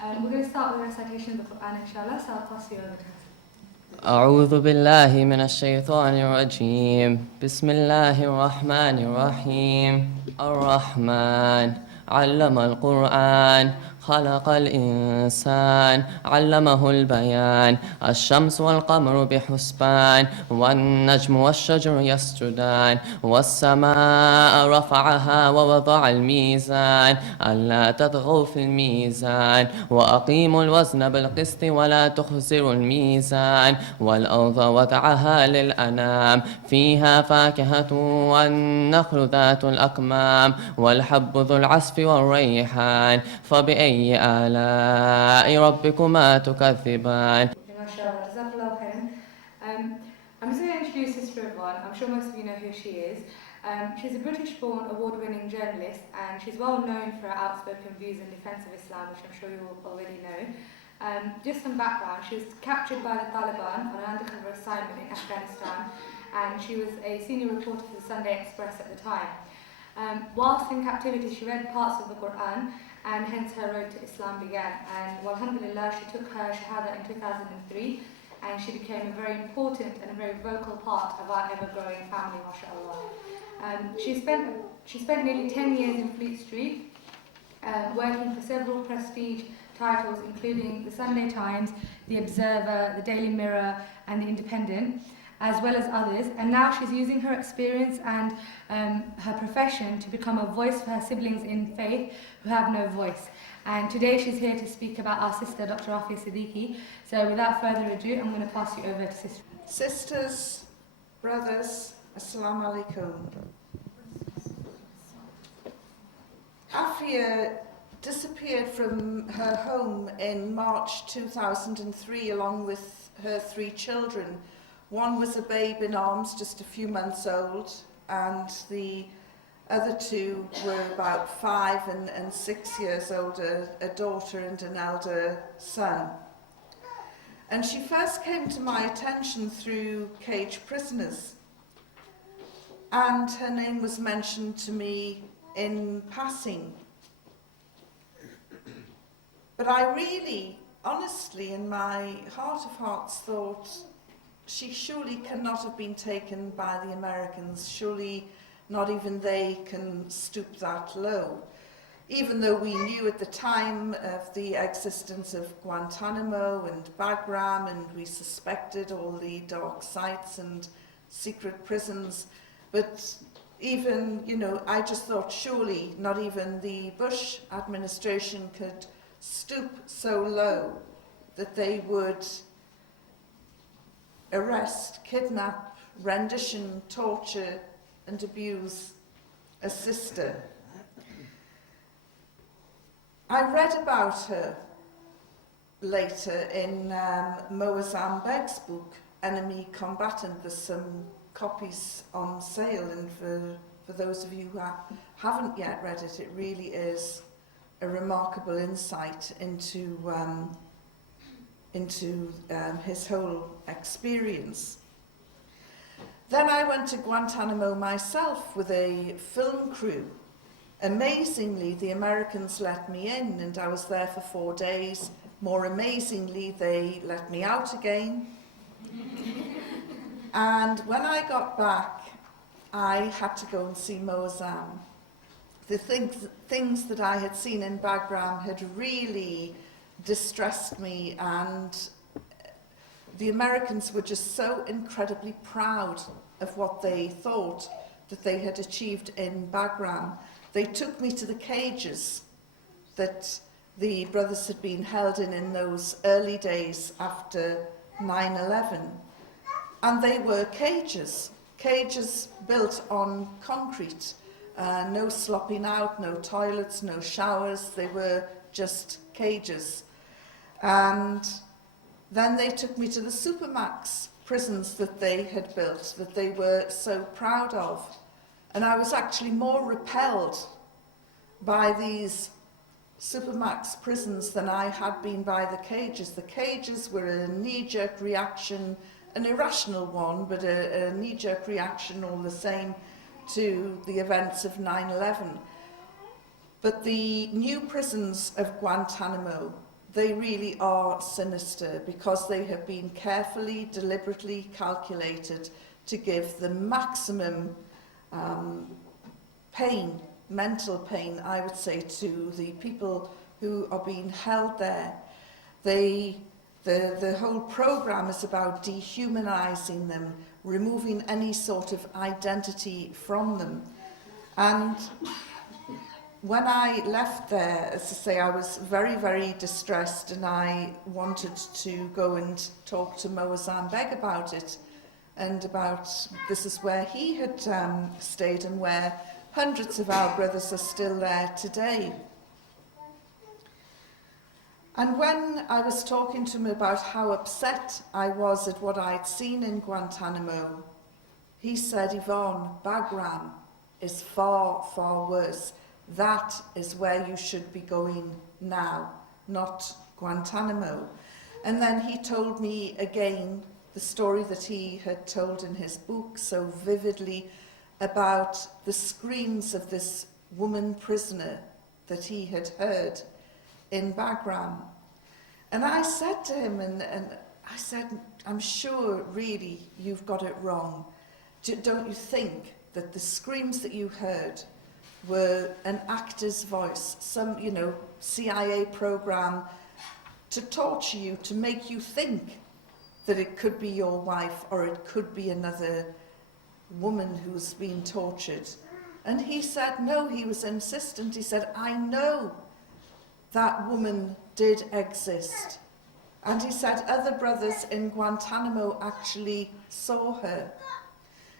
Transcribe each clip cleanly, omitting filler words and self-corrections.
We're going to start with a recitation of the Quran, inshallah, so I'll pass you over to us. أعوذ بالله من الشيطان الرجيم بسم الله الرحمن الرحيم الرحمن علم القرآن خلق الإنسان علمه البيان الشمس والقمر بحسبان والنجم والشجر يسجدان والسماء رفعها ووضع الميزان ألا تطغوا في الميزان وأقيموا الوزن بالقسط ولا تخسروا الميزان والأرض وضعها للأنام فيها فاكهة والنخل ذات الأكمام والحب ذو العصف والريحان فبأي آلاء ربكما تكذبان. I'm just going to introduce Sister Yvonne. I'm sure most of you know who she is. She's a British-born, award-winning journalist, and she's well known for her outspoken views in defense of Islam, which I'm sure you all already know. Just some background, she was captured by the Taliban on an undercover assignment in Afghanistan, and she was a senior reporter for the Sunday Express at the time. Whilst in captivity, she read parts of the Quran, and hence her road to Islam began. And alhamdulillah, she took her shahada in 2003, and she became a very important and a very vocal part of our ever-growing family, mashallah. She spent nearly 10 years in Fleet Street, working for several prestige titles, including the Sunday Times, the Observer, the Daily Mirror, and the Independent, as well as others. And now she's using her experience and her profession to become a voice for her siblings in faith who have no voice. And today she's here to speak about our sister, Dr. Afia Siddiqui. So without further ado, I'm going to pass you over to Sister. Sisters, brothers, Assalamu alaikum. Afia disappeared from her home in March 2003 along with her 3 children. One was a babe in arms, just a few months old, and the other 2 were about 5 and 6 years old, a daughter and an elder son. And she first came to my attention through Cage Prisoners, and her name was mentioned to me in passing. But I really, honestly, in my heart of hearts, thought she surely cannot have been taken by the Americans. Surely not even they can stoop that low. Even though we knew at the time of the existence of Guantanamo and Bagram, and we suspected all the dark sites and secret prisons, but even, I just thought surely not even the Bush administration could stoop so low that they would arrest, kidnap, rendition, torture, and abuse a sister. I read about her later in Moazam Beg's book, Enemy Combatant. There's some copies on sale, and for those of you who haven't yet read it, it really is a remarkable insight into his whole experience. Then I went to Guantanamo myself with a film crew. Amazingly, the Americans let me in, and I was there for 4 days. More amazingly, they let me out again. And when I got back, I had to go and see Moazam. The things that I had seen in Bagram had really distressed me, and the Americans were just so incredibly proud of what they thought that they had achieved in Bagram. They took me to the cages that the brothers had been held in those early days after 9/11. And they were cages built on concrete. No slopping out, no toilets, no showers. They were just cages. And then they took me to the supermax prisons that they had built, that they were so proud of. And I was actually more repelled by these supermax prisons than I had been by the cages. The cages were a knee-jerk reaction, an irrational one, but a knee-jerk reaction all the same to the events of 9/11. But the new prisons of Guantanamo they really are sinister because they have been carefully, deliberately calculated to give the maximum pain, mental pain, I would say, to the people who are being held there. The whole program is about dehumanizing them, removing any sort of identity from them. And when I left there, as I say, I was very, very distressed, and I wanted to go and talk to Moazam Beg about it, and about this is where he had stayed and where hundreds of our brothers are still there today. And when I was talking to him about how upset I was at what I'd seen in Guantanamo, he said, Yvonne, Bagram is far, far worse. That is where you should be going now, not Guantanamo. And then he told me again the story that he had told in his book so vividly about the screams of this woman prisoner that he had heard in Bagram. And I said to him, and I said, I'm sure really you've got it wrong. Don't you think that the screams that you heard were an actor's voice, some, CIA program to torture you, to make you think that it could be your wife or it could be another woman who's been tortured? And he said, no, he was insistent. He said, I know that woman did exist. And he said other brothers in Guantanamo actually saw her.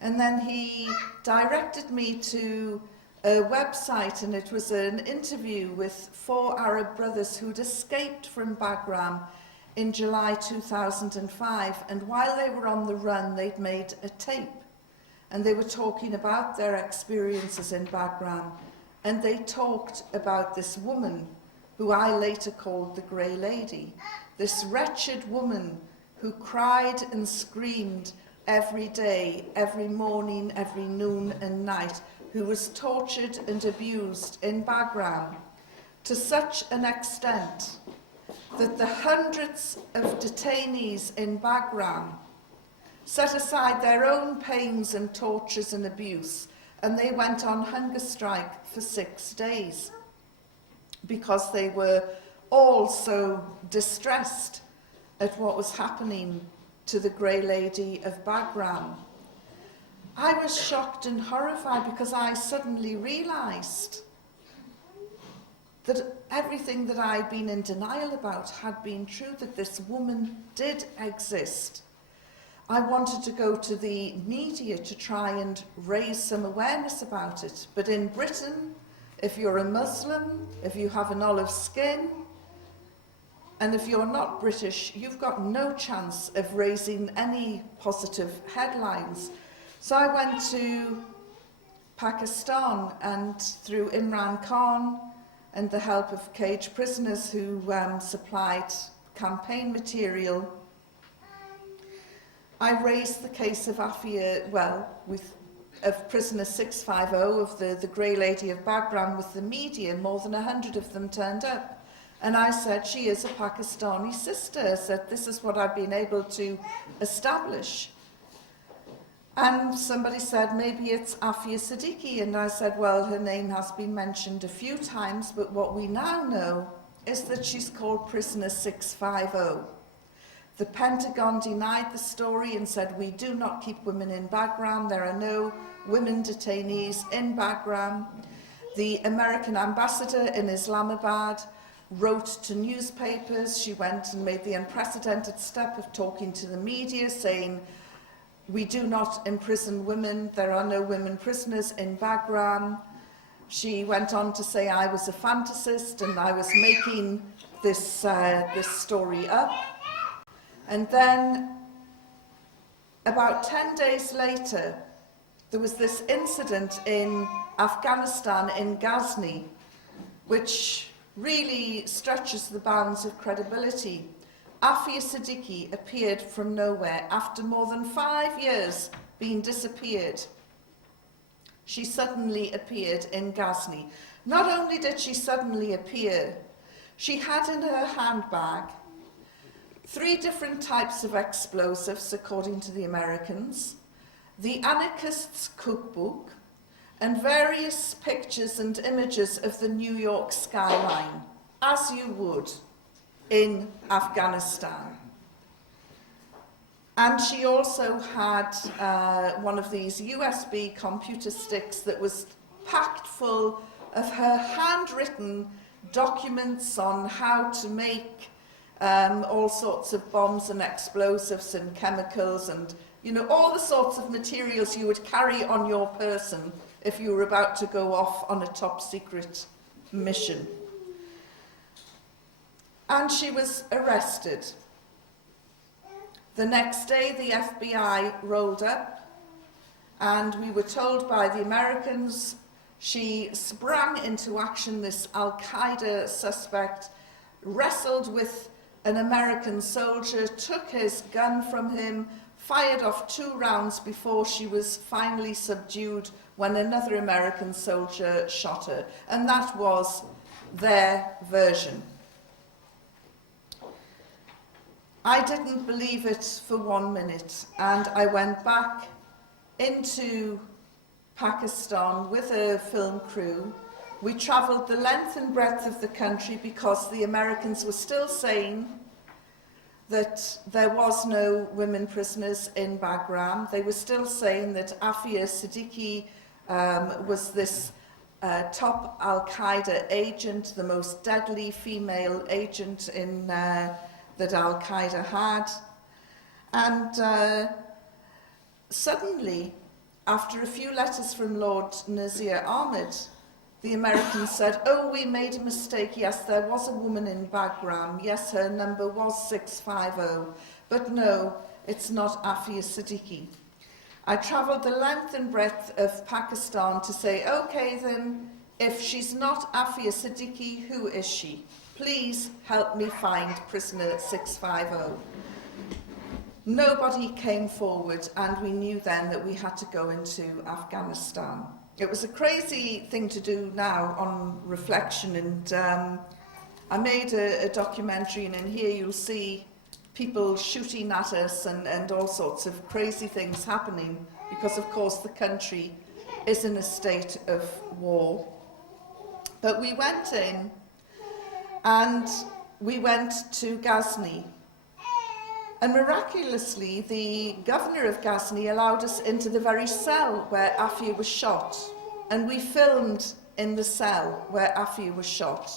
And then he directed me to a website, and it was an interview with 4 Arab brothers who'd escaped from Bagram in July 2005. And while they were on the run, they'd made a tape. And they were talking about their experiences in Bagram. And they talked about this woman who I later called the Grey Lady, this wretched woman who cried and screamed every day, every morning, every noon and night, who was tortured and abused in Bagram to such an extent that the hundreds of detainees in Bagram set aside their own pains and tortures and abuse, and they went on hunger strike for 6 days because they were all so distressed at what was happening to the Grey Lady of Bagram. I was shocked and horrified because I suddenly realised that everything that I'd been in denial about had been true, that this woman did exist. I wanted to go to the media to try and raise some awareness about it. But in Britain, if you're a Muslim, if you have an olive skin, and if you're not British, you've got no chance of raising any positive headlines. So I went to Pakistan, and through Imran Khan and the help of cage prisoners who supplied campaign material, I raised the case of Afia, of prisoner 650, of the Grey Lady of Bagram with the media. More than 100 of them turned up. And I said, she is a Pakistani sister. I said, this is what I've been able to establish. And somebody said, maybe it's Afia Siddiqui. And I said, well, her name has been mentioned a few times, but what we now know is that she's called prisoner 650. The Pentagon denied the story and said, we do not keep women in Bagram. There are no women detainees in Bagram. The American ambassador in Islamabad wrote to newspapers. She went and made the unprecedented step of talking to the media, saying, we do not imprison women. There are no women prisoners in Bagram. She went on to say I was a fantasist and I was making this story up. And then, about 10 days later, there was this incident in Afghanistan, in Ghazni, which really stretches the bounds of credibility. Afia Siddiqui appeared from nowhere after more than 5 years being disappeared. She suddenly appeared in Ghazni. Not only did she suddenly appear, She had in her handbag 3 different types of explosives, according to the Americans, the anarchist's cookbook, and various pictures and images of the New York skyline, as you would in Afghanistan. And she also had one of these USB computer sticks that was packed full of her handwritten documents on how to make all sorts of bombs and explosives and chemicals and, you know, all the sorts of materials you would carry on your person if you were about to go off on a top secret mission. And she was arrested. The next day, the FBI rolled up, and we were told by the Americans she sprang into action. This Al-Qaeda suspect wrestled with an American soldier, took his gun from him, fired off 2 rounds before she was finally subdued when another American soldier shot her. And that was their version. I didn't believe it for 1 minute, and I went back into Pakistan with a film crew. We travelled the length and breadth of the country because the Americans were still saying that there was no women prisoners in Bagram. They were still saying that Afia Siddiqui was this top Al-Qaeda agent, the most deadly female agent that Al-Qaeda had. And suddenly, after a few letters from Lord Nazir Ahmed, the Americans said, oh, we made a mistake. Yes, there was a woman in Bagram. Yes, her number was 650. But no, it's not Afia Siddiqui. I travelled the length and breadth of Pakistan to say, okay then, if she's not Afia Siddiqui, who is she? Please help me find prisoner 650. Nobody came forward, and we knew then that we had to go into Afghanistan. It was a crazy thing to do now on reflection, and I made a documentary, and in here you'll see people shooting at us and all sorts of crazy things happening because, of course, the country is in a state of war. But we went in, and we went to Ghazni. And miraculously, the governor of Ghazni allowed us into the very cell where Afia was shot. And we filmed in the cell where Afia was shot.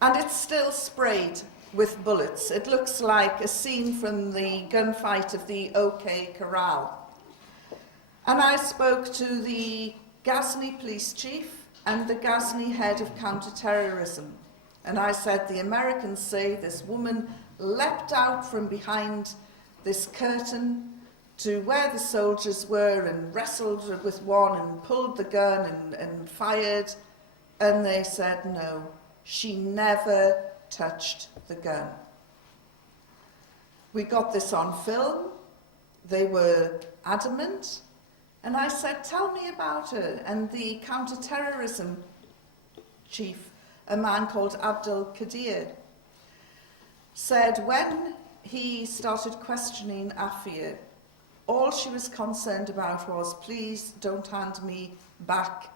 And it's still sprayed with bullets. It looks like a scene from the gunfight of the OK Corral. And I spoke to the Ghazni police chief and the Ghazni head of counter-terrorism. And I said, the Americans say this woman leapt out from behind this curtain to where the soldiers were and wrestled with one and pulled the gun and fired. And they said, no, she never touched the gun. We got this on film. They were adamant. And I said, tell me about her. And the counter-terrorism chief, a man called Abdul Qadir, said when he started questioning Afia, all she was concerned about was, please don't hand me back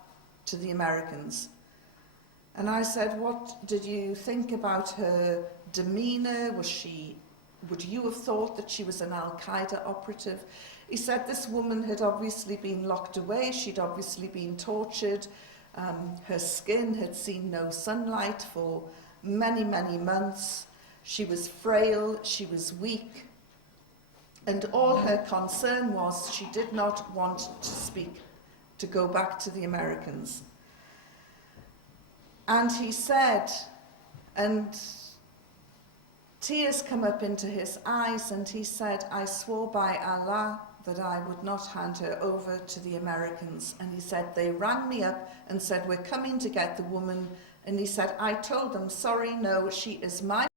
to the Americans. And I said, what did you think about her demeanour? Would you have thought that she was an Al-Qaeda operative? He said this woman had obviously been locked away, she'd obviously been tortured, her skin had seen no sunlight for many, many months. She was frail, she was weak, and all her concern was she did not want to speak, to go back to the Americans. And he said, and tears come up into his eyes, and he said, I swore by Allah that I would not hand her over to the Americans. And he said, they rang me up and said, we're coming to get the woman. And he said, I told them, sorry, no, she is my